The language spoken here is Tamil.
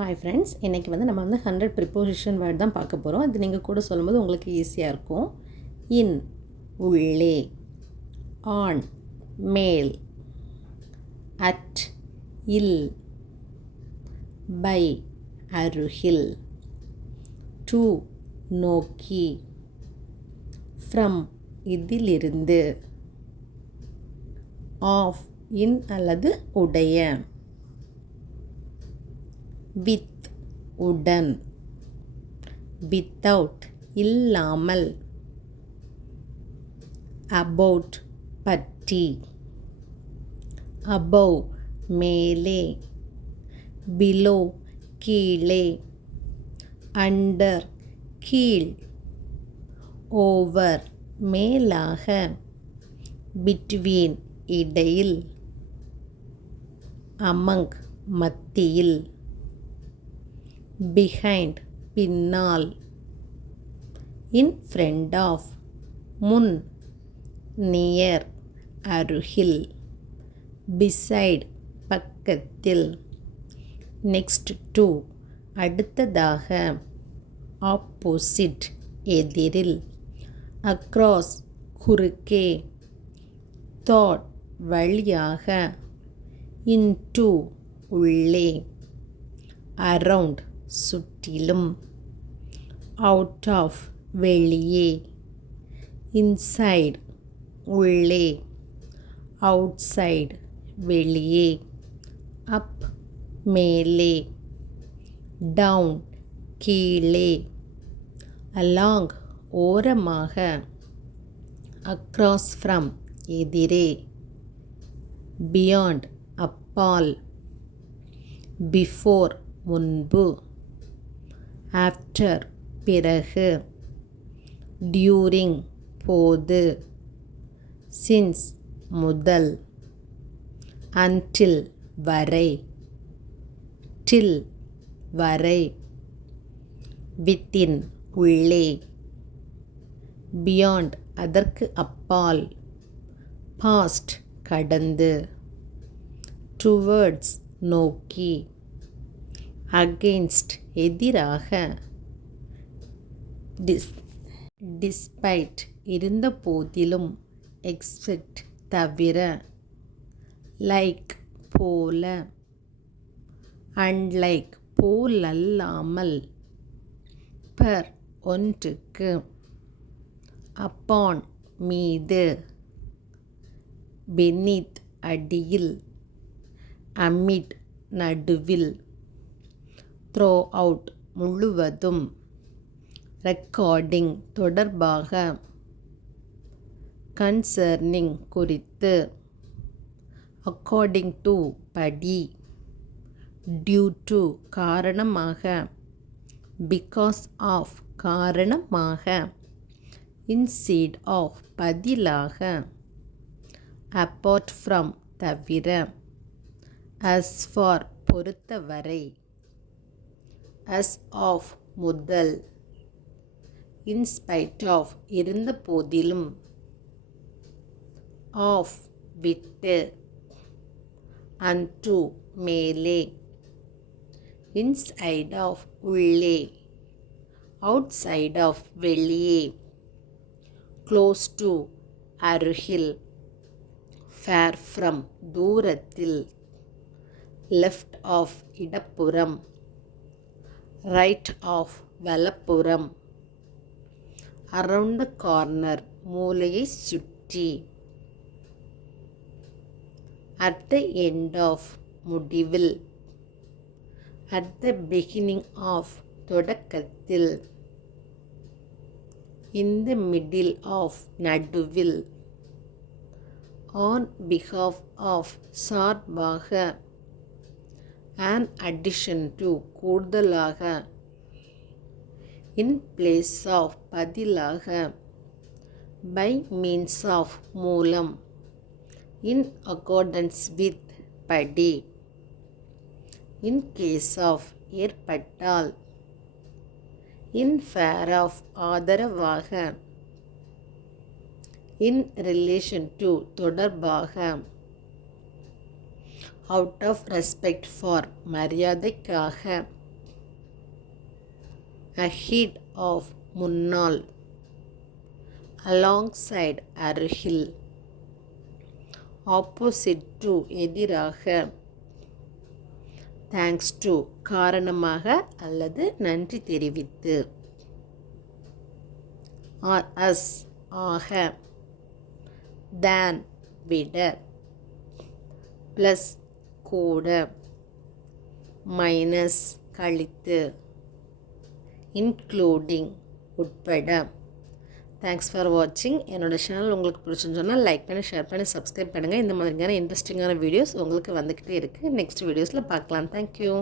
ஹாய் ஃப்ரெண்ட்ஸ், இன்றைக்கி நம்ம 100 ப்ரிப்போசிஷன் வேர்ட் தான் பார்க்க போகிறோம். அது நீங்கள் கூட சொல்லும்போது உங்களுக்கு ஈஸியாக இருக்கும். இன் உள்ளே, ஆன் மேல், அட் இல், பை அருகில், டு நோக்கி, ஃப்ரம் இதிலிருந்து, ஆஃப் இன் அல்லது உடைய, வித் உடன், வித்தவுட் இல்லாமல், அபவுட் பற்றி, அபவ் மேலே, பிலோ கீழே, அண்டர் கீழ், ஓவர் மேலாக, பிட்வீன் இடையில், அமங் மத்தியில், behind பின்னால், in front of முன், near அருகில், beside பக்கத்தில், next to அடுத்ததாக, opposite எதிரில், across குறுக்கே, thought வழியாக, into உள்ளே, around சுற்றிலும், out of வெளியே, inside உள்ளே, outside வெளியே, up மேலே, down கீழே, along ஓரமாக, across from எதிரே, beyond அப்பால், before முன்பு, ஆஃப்டர் பிறகு, டியூரிங் போது, சின்ஸ் முதல், அன்டில் வரை, டில் வரை, வித்தின் உள்ளே, பியாண்ட் அதற்கு அப்பால், பாஸ்ட் கடந்து, டுவர்ட்ஸ் நோக்கி, அகெயின்ஸ்ட் எதிராக, டிஸ்பைட் இருந்த போதிலும், எக்ஸெப்ட் தவிர, லைக் போல, அன்லைக் போலல்லாமல், பர் ஒன்றுக்கு, அப்பான் மீது, பெனித் அடியில், அமிட் நடுவில், த்ரோ அவுட் முழுவதும், ரெக்கார்டிங் தொடர்பாக, கன்சர்னிங் குறித்து, அக்கார்டிங் டு படி, டியூ டு காரணமாக, பிகாஸ் ஆஃப் காரணமாக, இன்சீட் ஆஃப் பதிலாக, அப்பார்ட் ஃப்ரம் தவிர, அஸ் ஃபார் பொறுத்தவரை, அஸ் ஆஃப் முதல், இன்ஸ்பைட் ஆஃப் இருந்த போதிலும், ஆஃப் விட்டு, அன்டு மேலே, இன்சைட் ஆஃப் உள்ளே, அவுட்சைட் ஆஃப் வெளியே, க்ளோஸ் டு அருகில், ஃபேர் ஃப்ரம் தூரத்தில், லெஃப்ட் ஆஃப் இடப்புறம், ரைட் ஆஃப் வலப்புறம், அரவுண்ட் த கார்னர் மூலையை சுற்றி, அட் த எண்ட் ஆஃப் முடிவில், அட் த பிகினிங் ஆஃப் தொடக்கத்தில், இன் த மிடில் ஆஃப் நடுவில், ஆன் பிஹாஃப் ஆஃப் சார்பாக, an addition to கூடுதலாக, in place of பதிலாக, by means of மூலம், in accordance with படி, in case of ஏற்பட்டால், in fair of ஆதரவாக, in relation to தொடர்பாக, அவுட் ஆஃப் ரெஸ்பெக்ட் ஃபார் மரியாதைக்காக, ahead of முன்னால், alongside அருகில், opposite to எதிராக, thanks to காரணமாக அல்லது நன்றி தெரிவித்து, or as ஆக, than விட, plus கூட, minus கழித்து, including உட்பட. தேங்க்ஸ் ஃபார் வாட்சிங். என்னோடய சேனல் உங்களுக்கு பிடிச்சிருந்தோன்னா லைக் பண்ணி, ஷேர் பண்ணி, சப்ஸ்கிரைப் பண்ணுங்கள். இந்த மாதிரியான இன்ட்ரெஸ்டிங்கான வீடியோஸ் உங்களுக்கு வந்துக்கிட்டே இருக்குது. நெக்ஸ்ட் வீடியோஸில் பார்க்கலாம். தேங்க்யூ.